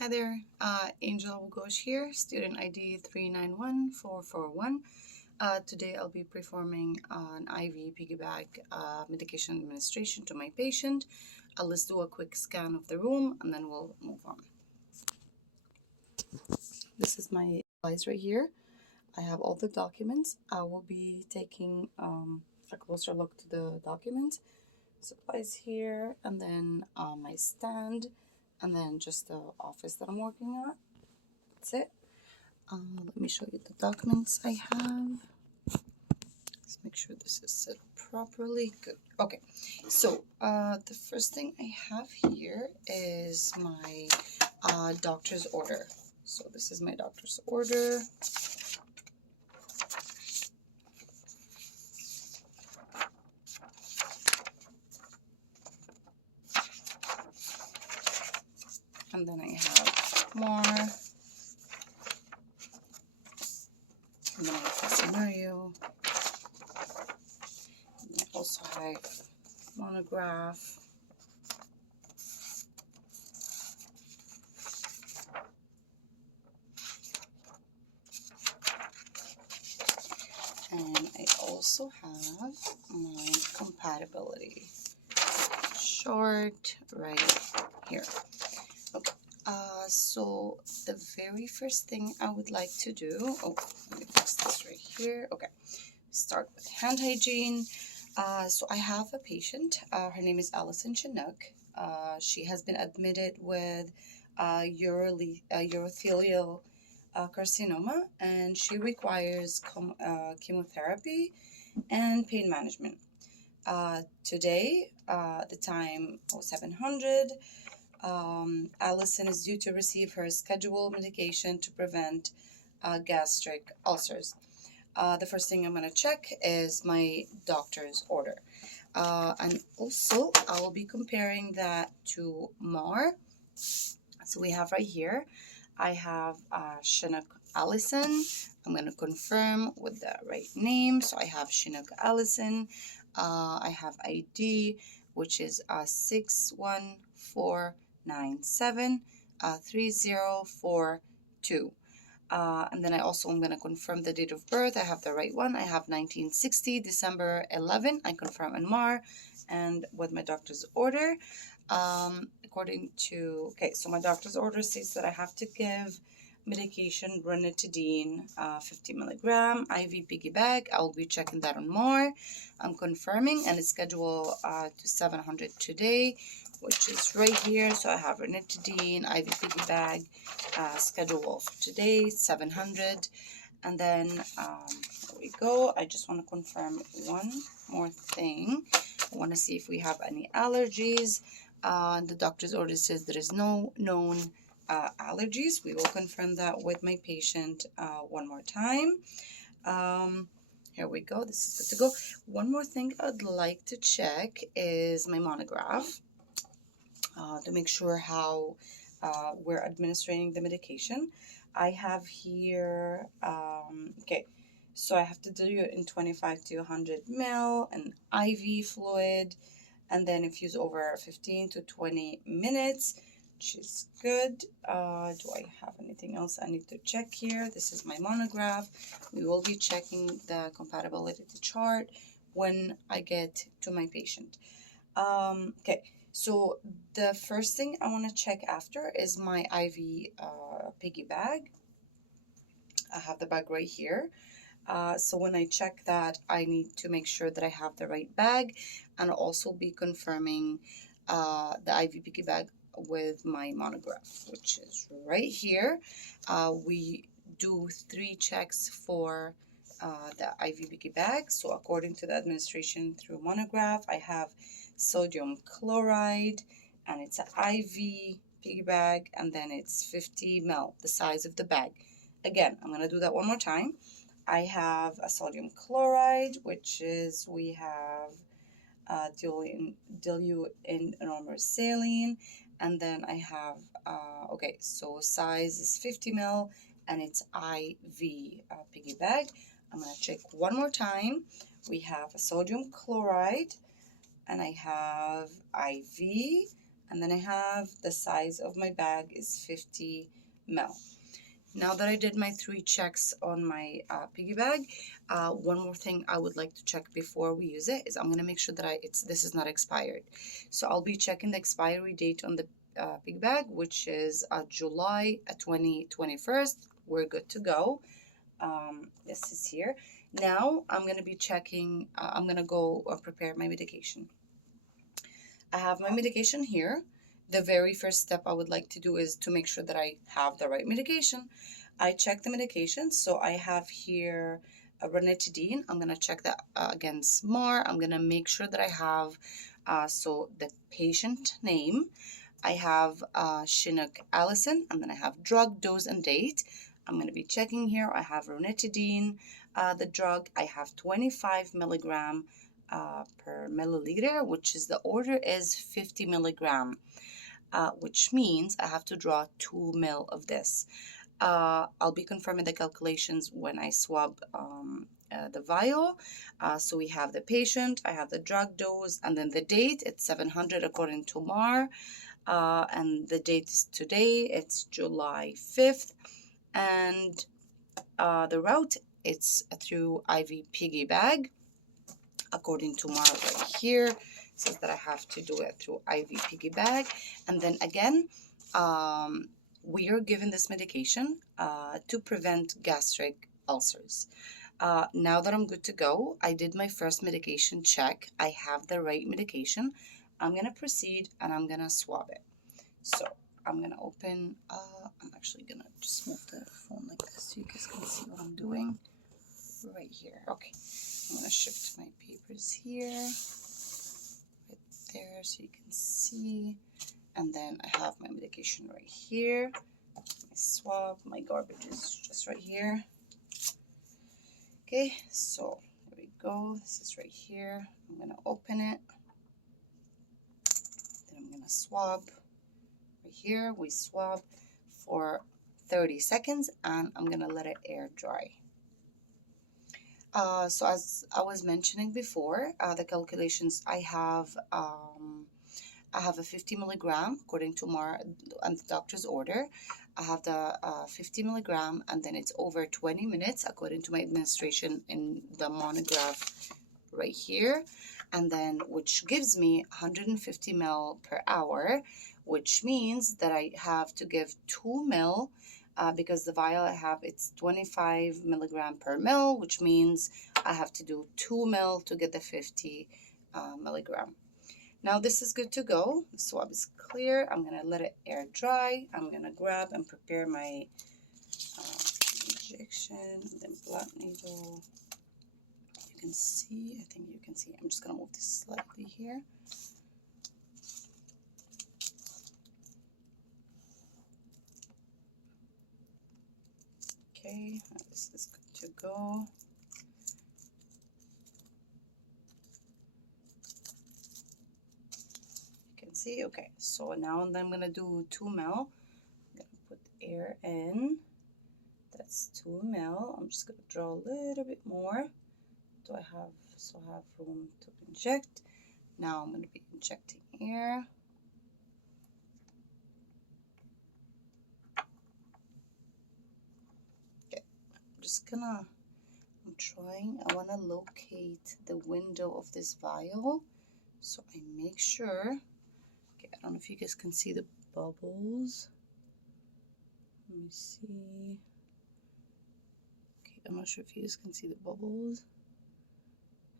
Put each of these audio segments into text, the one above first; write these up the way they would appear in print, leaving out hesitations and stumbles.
Hi there, Angel Ghosh here, student ID 391441. Today I'll be performing an IV piggyback medication administration to my patient. Let's do a quick scan of the room and then we'll move on. This is my slides right here. I have all the documents. I will be taking a closer look to the documents. Supplies here, and then my stand, and then just the office that I'm working at. That's it. Let me show you the documents I have. Let's make sure this is set properly. Good. Okay. So the first thing I have here is my doctor's order. So this is my doctor's order. And then I have more. And then I have a scenario. And I also have monograph. And I also have my compatibility chart right here. Okay, so the very first thing I would like to do, let me fix this right here. Okay, start with hand hygiene. So I have a patient. Her name is Allison Chinook. She has been admitted with urothelial carcinoma, and she requires chemotherapy and pain management. Today, the time 0700, Allison is due to receive her scheduled medication to prevent gastric ulcers. The first thing I'm going to check is my doctor's order. And also, I will be comparing that to MAR. So we have right here, I have Chinook Allison. I'm going to confirm with the right name. So I have Chinook Allison. I have ID, which is 61497 3042. And then I also am going to confirm the date of birth. I have the right one. I have 1960, December 11. I confirm in MAR and with my doctor's order. According to, okay, so my doctor's order says that I have to give medication ranitidine, 50 milligram, IVPB bag. I'll be checking that on MAR. I'm confirming, and it's scheduled to 700 today, which is right here. So I have ranitidine, IVPB bag, schedule for today, 700. And then there we go. I just want to confirm one more thing. I want to see if we have any allergies. The doctor's order says there is no known allergies. We will confirm that with my patient one more time. Here we go. This is good to go. One more thing I'd like to check is my monograph to make sure how we're administering the medication. I have here, okay, so I have to dilute it in 25 to 100 ml, an IV fluid, and then infuse over 15 to 20 minutes, which is good. Do I have anything else I need to check here? This is my monograph. We will be checking the compatibility chart when I get to my patient. Okay, so the first thing I want to check after is my IV piggy bag. I have the bag right here. So when I check that, I need to make sure that I have the right bag, and also be confirming the IV piggy bag with my monograph, which is right here. We do 3 checks for the IV piggy bag. So according to the administration through monograph, I have sodium chloride, and it's an IV piggy bag, and then it's 50 ml, the size of the bag. Again, I'm going to do that one more time. I have a sodium chloride, which is, we have dilute normal saline, and then I have, okay, so size is 50 ml, and it's IV piggy bag. I'm going to check one more time. We have a sodium chloride, and I have IV, And then I have the size of my bag is 50 ml. Now that I did my 3 checks on my piggy bag, one more thing I would like to check before we use it is I'm gonna make sure that this is not expired. So I'll be checking the expiry date on the piggy bag, which is July 2021. We're good to go. This is here. Now I'm gonna be checking. I'm gonna go prepare my medication. I have my medication here. The very first step I would like to do is to make sure that I have the right medication. I check the medication, so I have here a ranitidine. I'm gonna check that against MAR. I'm gonna make sure that I have so the patient name. I have Chinook Allison. I'm gonna have drug, dose, and date. I'm gonna be checking here. I have ranitidine, the drug. I have 25 milligram per milliliter, which is the order is 50 milligram. Which means I have to draw 2 ml of this. I'll be confirming the calculations when I swab the vial. So we have the patient, I have the drug dose, and then the date, it's 700 according to MAR. And the date is today, it's July 5th. And the route, it's through IVPB bag, according to MAR right here. Says that I have to do it through IV piggy bag. And then again, we are given this medication to prevent gastric ulcers. Now that I'm good to go, I did my first medication check. I have the right medication. I'm going to proceed and I'm going to swab it. So I'm going to open, I'm actually going to just move the phone like this so you guys can see what I'm doing right here. Okay, I'm going to shift my papers here. There so you can see, and then I have my medication right here, my swab, my garbage is just right here. Okay, so here we go. This is right here. I'm gonna open it, then I'm gonna swab right here. We swab for 30 seconds and I'm gonna let it air dry. So as I was mentioning before, the calculations I have a 50 milligram according to MAR and the doctor's order. I have the 50 milligram, and then it's over 20 minutes according to my administration in the monograph right here, and then which gives me 150 ml per hour, which means that I have to give 2 ml. Because the vial I have, it's 25 milligram per ml, which means I have to do 2 ml to get the 50 milligram. Now this is good to go. The swab is clear. I'm going to let it air dry. I'm going to grab and prepare my injection and then blood needle. You can see, I think you can see. I'm just going to move this slightly here. Okay, this is good to go. You can see, okay, so now I'm gonna do 2 ml. I'm gonna put air in. That's 2 ml. I'm just gonna draw a little bit more. Do I have room to inject? Now I'm gonna be injecting air. I want to locate the window of this vial so I make sure. Okay, I don't know if you guys can see the bubbles. Let me see. Okay, I'm not sure if you guys can see the bubbles.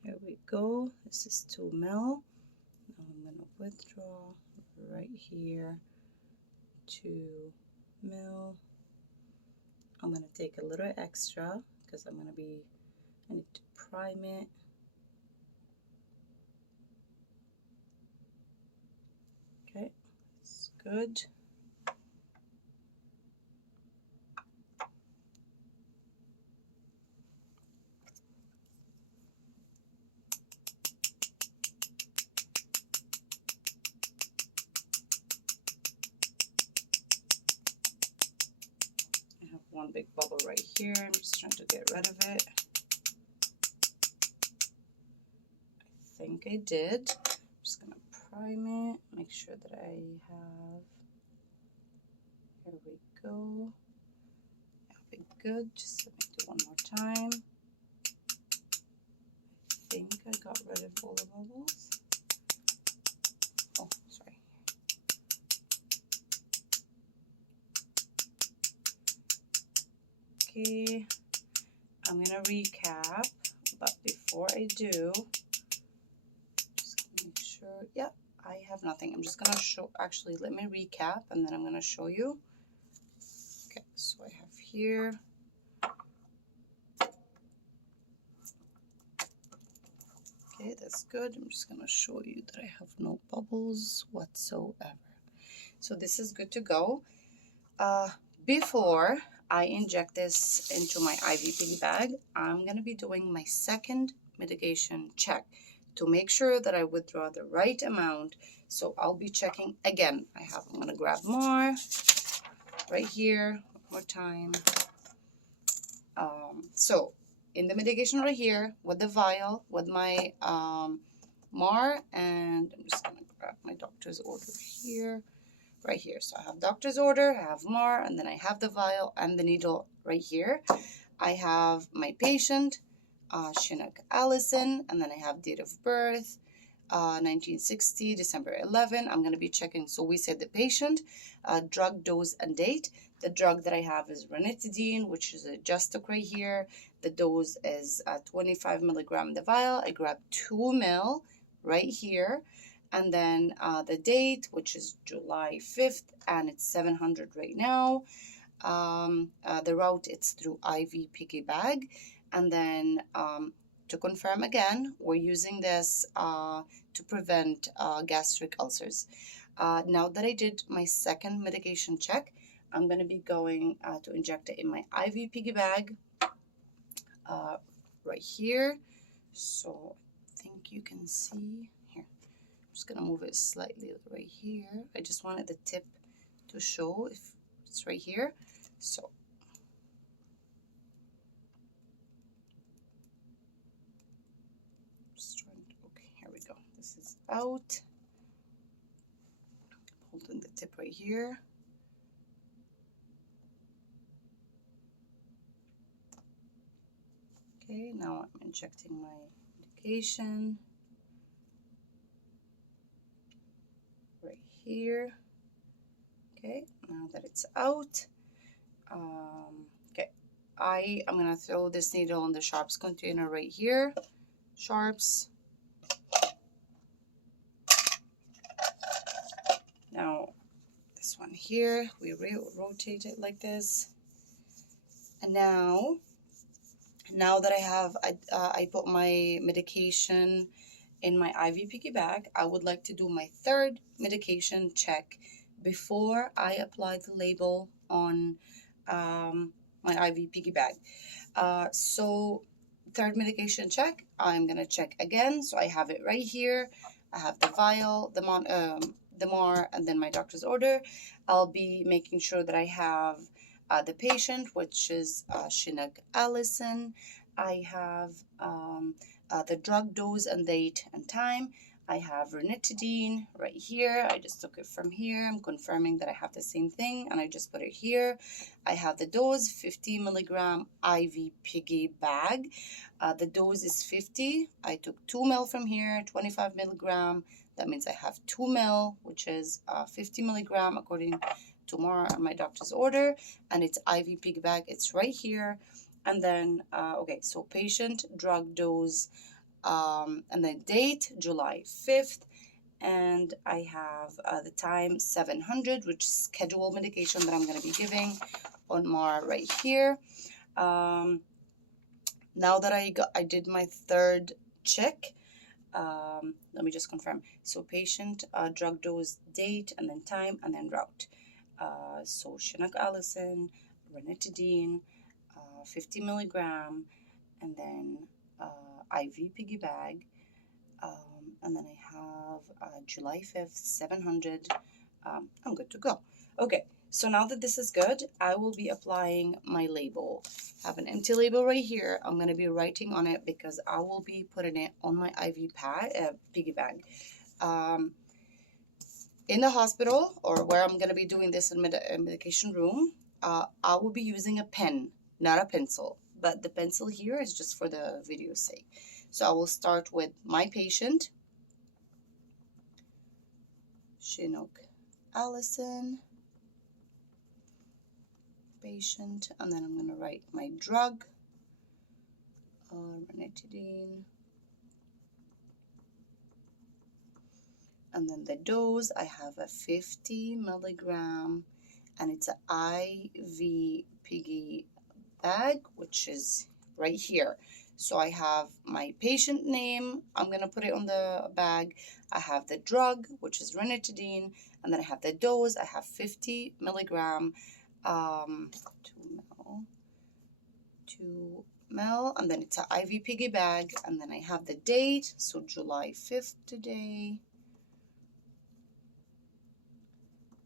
Here we go. This is 2 ml. Now I'm going to withdraw right here. 2 ml. I'm going to take a little extra because I need to prime it. Okay, it's good. I have one big bubble right here. I'm just trying to get rid of it. I think I did. I'm just gonna prime it. Make sure that I have, here we go. That'll be good. Just let me do one more time. I think I got rid of all the bubbles. Oh, sorry. Okay, I'm gonna recap, but before I do, just gonna make sure, yep, I have nothing. I'm just gonna show, actually, let me recap and then I'm gonna show you. Okay, so I have here, okay, that's good. I'm just gonna show you that I have no bubbles whatsoever. So this is good to go. Before I inject this into my IVPB bag, I'm gonna be doing my second mitigation check to make sure that I withdraw the right amount. So I'll be checking again. I'm gonna grab more right here, one more time. So in the mitigation right here with the vial, with my MAR, and I'm just gonna grab my doctor's order here. Right here. So I have doctor's order, I have MAR, and then I have the vial and the needle right here. I have my patient, Chinook Allison, and then I have date of birth, 1960, December 11. I'm going to be checking. So we said the patient, drug dose and date. The drug that I have is ranitidine, which is a Justoc right here. The dose is 25 milligram the vial. I grabbed 2 ml right here. And then the date, which is July 5th, and it's 700 right now. The route, it's through IVPB bag. And then to confirm again, we're using this to prevent gastric ulcers. Now that I did my second mitigation check, I'm going to be going to inject it in my IVPB bag right here. So I think you can see here. I'm just gonna move it slightly right here. I just wanted the tip to show if it's right here. So just trying to, okay, here we go. This is out. Holding the tip right here. Okay, now I'm injecting my medication right here. Okay, now that it's out, okay, I'm gonna throw this needle in the sharps container right here. Sharps. Now this one here, we rotate it like this. And now that I put my medication in my IVPB bag, I would like to do my third medication check before I apply the label on my IVPB bag. So third medication check, I'm gonna check again. So I have it right here. I have the vial, the MAR, and then my doctor's order. I'll be making sure that I have the patient, which is Chinook Allison. I have the drug dose and date and time. I have ranitidine right here. I just took it from here. I'm confirming that I have the same thing, and I just put it here. I have the dose, 50 milligram IVPB bag. The dose is 50. I took 2 ml from here, 25 milligram. That means I have 2 ml, which is 50 milligram according to my doctor's order, and it's IVPB bag. It's right here. And then, okay, so patient, drug dose, and then date, July 5th, and I have the time 700, which is scheduled medication that I'm going to be giving on MAR right here. Now that I did my third check, let me just confirm. So patient, drug dose, date, and then time, and then route. So Chinook Allison, ranitidine, 50 milligram, and then IVPB bag, and then I have July 5th, 700. I'm good to go. Okay, so now that this is good, I will be applying my label. I have an empty label right here. I'm going to be writing on it because I will be putting it on my IV piggy bag. In the hospital, or where I'm going to be doing this in medication room, I will be using a pen, not a pencil. But the pencil here is just for the video's sake. So I will start with my patient, Chinook Allison, patient, and then I'm going to write my drug, ranitidine, and then the dose, I have a 50 milligram, and it's an IVPB bag, which is right here. So I have my patient name, I'm going to put it on the bag. I have the drug, which is ranitidine, and then I have the dose. I have 50 milligram, 2 ml, and then it's an IV piggy bag, and then I have the date, so July 5th today.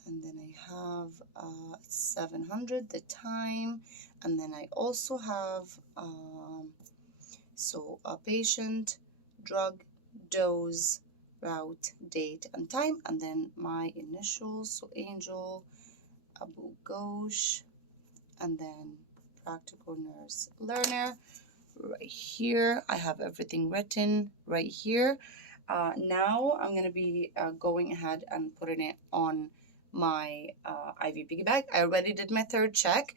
And then I have 700, the time, and then I also have so a patient, drug, dose, route, date, and time, and then my initials, so Angel, Abu Ghosh, and then practical nurse learner. Right here, I have everything written right here. Now I'm going to be going ahead and putting it on my IV piggy bag. I already did my third check.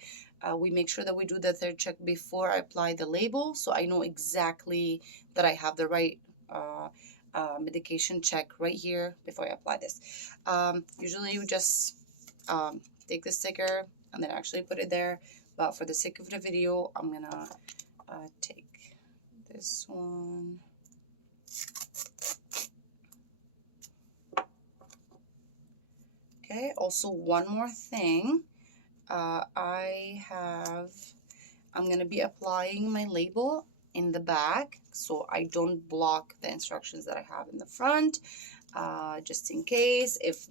We make sure that we do the third check before I apply the label, so I know exactly that I have the right medication check right here before I apply this. Usually you just take the sticker and then actually put it there, but for the sake of the video, I'm gonna take this one. Okay, also one more thing. I'm going to be applying my label in the back so I don't block the instructions that I have in the front, just in case if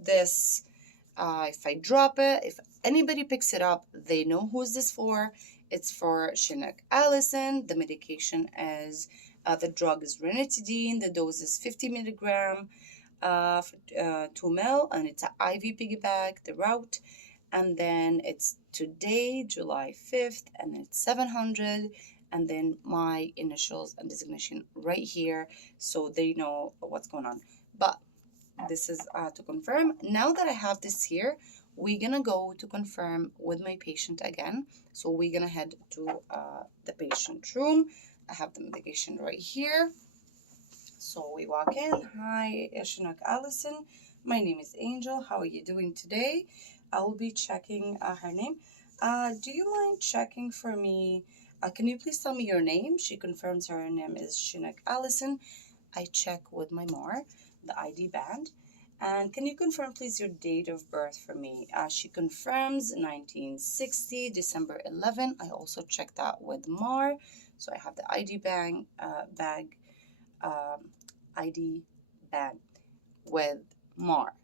I drop it, if anybody picks it up, they know who's this for. It's for Chinook Allison. The medication is, the drug is ranitidine. The dose is 50 milligram, 2 ml, and it's an IV piggy bag, the route. And then it's today, July 5th, and it's 700. And then my initials and designation right here, so they know what's going on. But this is to confirm. Now that I have this here, we're gonna go to confirm with my patient again. So we're gonna head to the patient room. I have the medication right here. So we walk in. Hi, Chinook Allison. My name is Angel. How are you doing today? I will be checking her name. Do you mind checking for me? Can you please tell me your name? She confirms her name is Chinook Allison. I check with my MAR, the ID band. And can you confirm, please, your date of birth for me? She confirms 1960, December 11. I also check that with MAR. So I have the ID bag, ID band with MAR.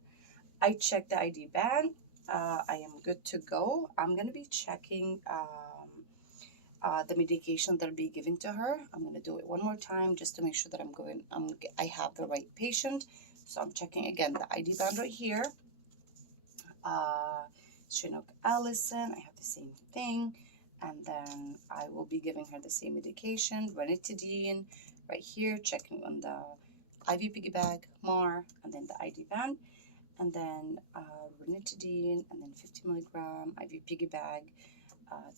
I check the ID band. I am good to go. I'm going to be checking the medication that will be given to her. I'm going to do it one more time just to make sure that I have the right patient. So I'm checking again the ID band right here. Chinook Allison, I have the same thing. And then I will be giving her the same medication, ranitidine, right here, checking on the IV piggy bag, MAR, and then the ID band. And then ranitidine, and then 50 milligram IV piggy bag.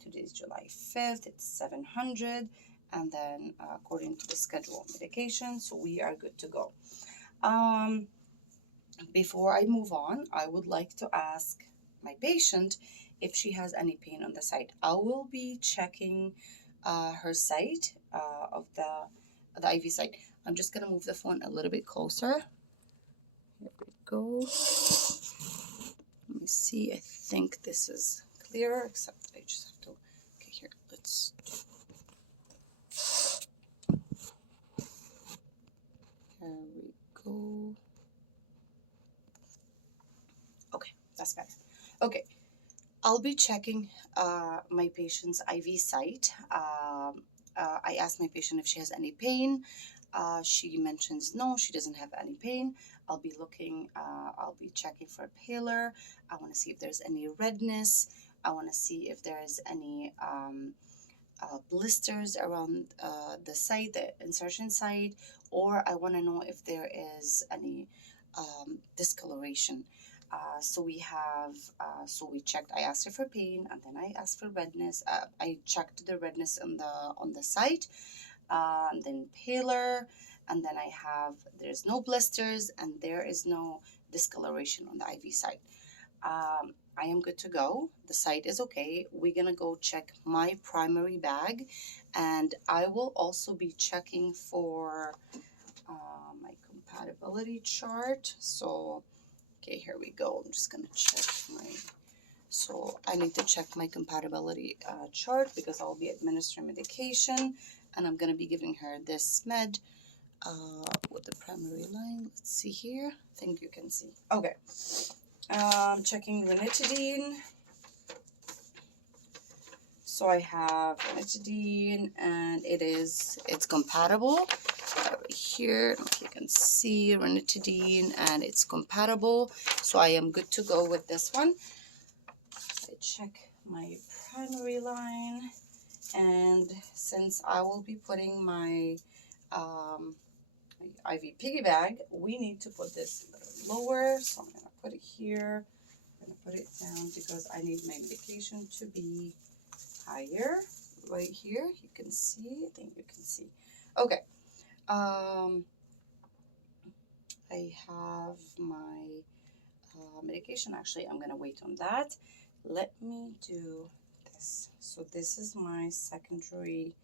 Today is July 5th, it's 700, and then according to the schedule of medication, so we are good to go. Before I move on, I would like to ask my patient if she has any pain on the site. I will be checking her site of the IV site. I'm just going to move the phone a little bit closer. Here we go. Let me see. I think this is clearer, except that I just have to. Okay, here. Let's. Here we go. Okay, that's better. Okay, I'll be checking my patient's IV site. I asked my patient if she has any pain. She mentions no, she doesn't have any pain. I'll be looking, I'll be checking for paler. I want to see if there's any redness. I want to see if there's any blisters around the site, the insertion site, or I want to know if there is any discoloration. So we checked. I asked her for pain, and then I asked for redness. I checked the redness on the site, and then paler, and then I have there's no blisters and there is no discoloration on the IV site. I am good to go. The site is okay. We're gonna go check my primary bag, and I will also be checking for my compatibility chart. So, okay, here we go. I'm just gonna check my. So I need to check my compatibility chart because I'll be administering medication, and I'm gonna be giving her this med with the primary line. Let's see here. I think you can see. Okay. Checking ranitidine. So I have ranitidine, and it's compatible. Right here, if you can see ranitidine, and it's compatible. So I am good to go with this one. I check my primary line, and since I will be putting my IV piggy bag, we need to put this a little lower. So I'm gonna put it here. I'm gonna put it down because I need my medication to be higher. Right here, you can see. I think you can see. Okay. I have my medication. Actually, I'm gonna wait on that. Let me do this. So this is my secondary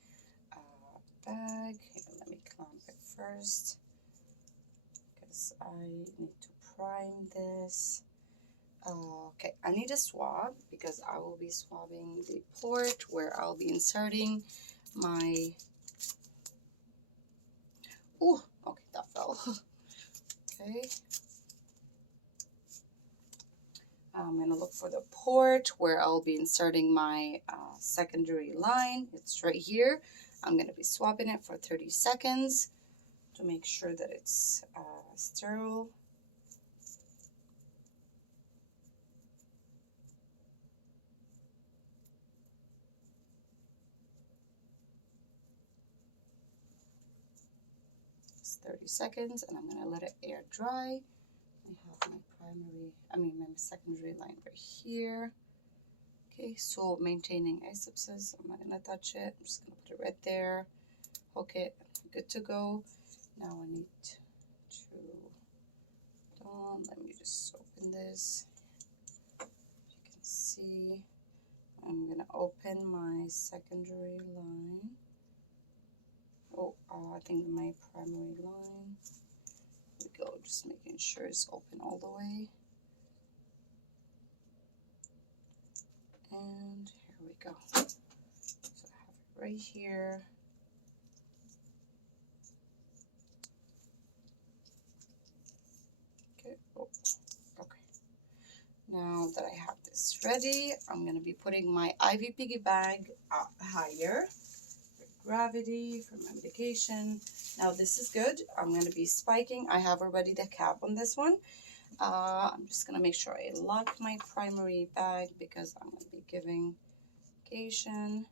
bag. Here, let me clamp it first because I need to prime this. Okay, I need a swab because I will be swabbing the port where I'll be inserting my. Oh, okay, that fell. Okay. I'm going to look for the port where I'll be inserting my secondary line. It's right here. I'm going to be swabbing it for 30 seconds to make sure that it's sterile. It's 30 seconds, and I'm going to let it air dry. I have my secondary line right here. Okay, so maintaining asepsis, I'm not gonna touch it. I'm just gonna put it right there. Okay, good to go. Now I need to, let me just open this. You can see, I'm gonna open my secondary line. Oh, I think my primary line. Here we go, just making sure it's open all the way. And here we go. So I have it right here. Okay. Oh, okay. Now that I have this ready, I'm going to be putting my IV piggy bag up higher for gravity, for my medication. Now this is good. I'm going to be spiking. I have already the cap on this one. I'm just going to make sure I lock my primary bag because I'm going to be giving medication.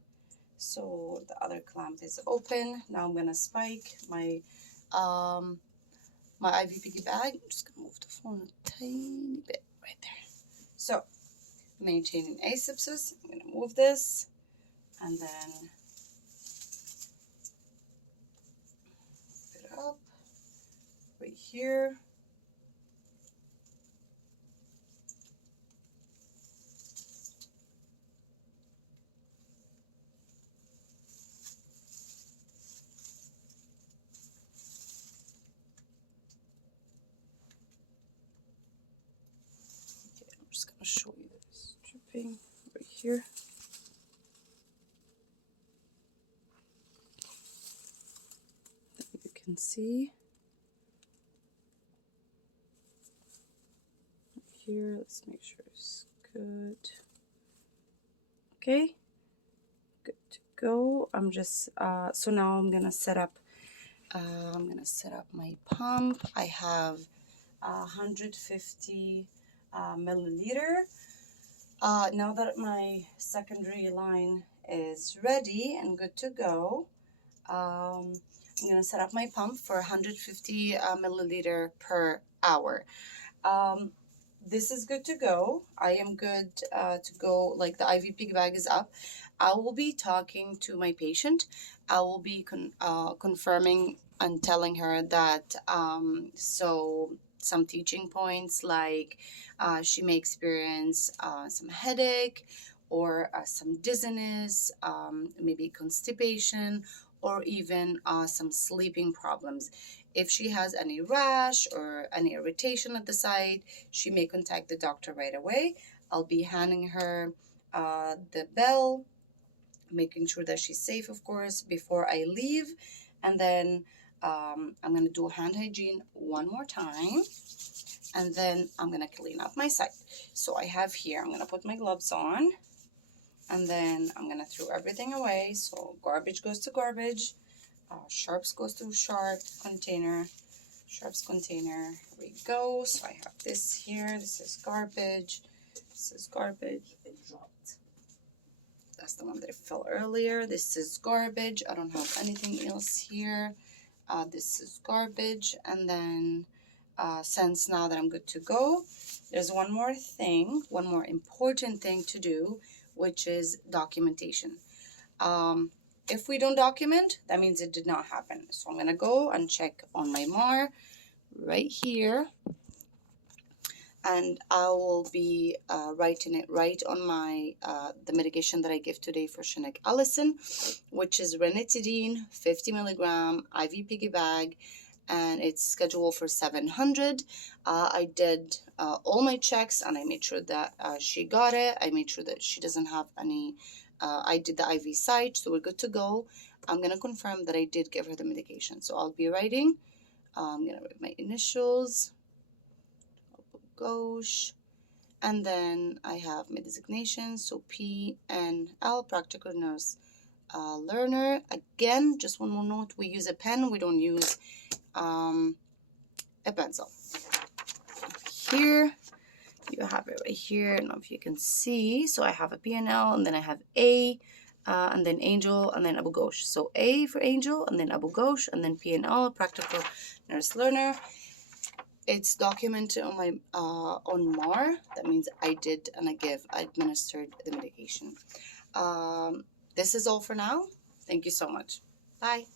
So the other clamp is open. Now I'm going to spike my my IV piggy bag. I'm just going to move the phone a tiny bit right there. So maintaining asepsis, I'm going to move this and then put it up right here. I'm just going to show you this dripping right here. You can see here. Let's make sure it's good. Okay, good to go. I'm just so now I'm gonna set up I'm going to set up my pump. I have 150 milliliter. Now that my secondary line is ready and good to go, I'm going to set up my pump for 150 milliliter per hour. This is good to go. I am good to go, like the IVPB bag is up. I will be talking to my patient. I will be confirming and telling her that, so some teaching points like she may experience some headache or some dizziness, maybe constipation, or even some sleeping problems. If she has any rash or any irritation at the site, she may contact the doctor right away. I'll be handing her the bell, making sure that she's safe, of course, before I leave. And then I'm going to do hand hygiene one more time. And then I'm going to clean up my site. So I have here, I'm going to put my gloves on. And then I'm going to throw everything away. So garbage goes to garbage. Sharps goes to sharp container. Sharps container. Here we go. So I have this here. This is garbage. This is garbage. It dropped. That's the one that I fell earlier. This is garbage. I don't have anything else here. This is garbage. And then since now that I'm good to go, there's one more thing, one more important thing to do, which is documentation. If we don't document, that means it did not happen. So I'm going to go and check on my MAR right here. And I will be writing it right on my the medication that I give today for Chinook Allison, which is ranitidine, 50 milligram, IVPB bag, and it's scheduled for 700. I did all my checks, and I made sure that she got it. I made sure that she doesn't have any. I did the IV site, so we're good to go. I'm going to confirm that I did give her the medication. So I'll be writing. I'm going to write my initials. Gauche. And then I have my designation. So PNL, Practical Nurse Learner. Again, just one more note. We use a pen. We don't use a pencil. Here. You have it right here. I don't know if you can see. So I have a PNL, and then I have A, and then Angel, and then Abu Ghosh. So A for Angel, and then Abu Ghosh, and then PNL, Practical Nurse Learner. It's documented on my on MAR. That means I did and I administered the medication. This is all for now. Thank you so much. Bye.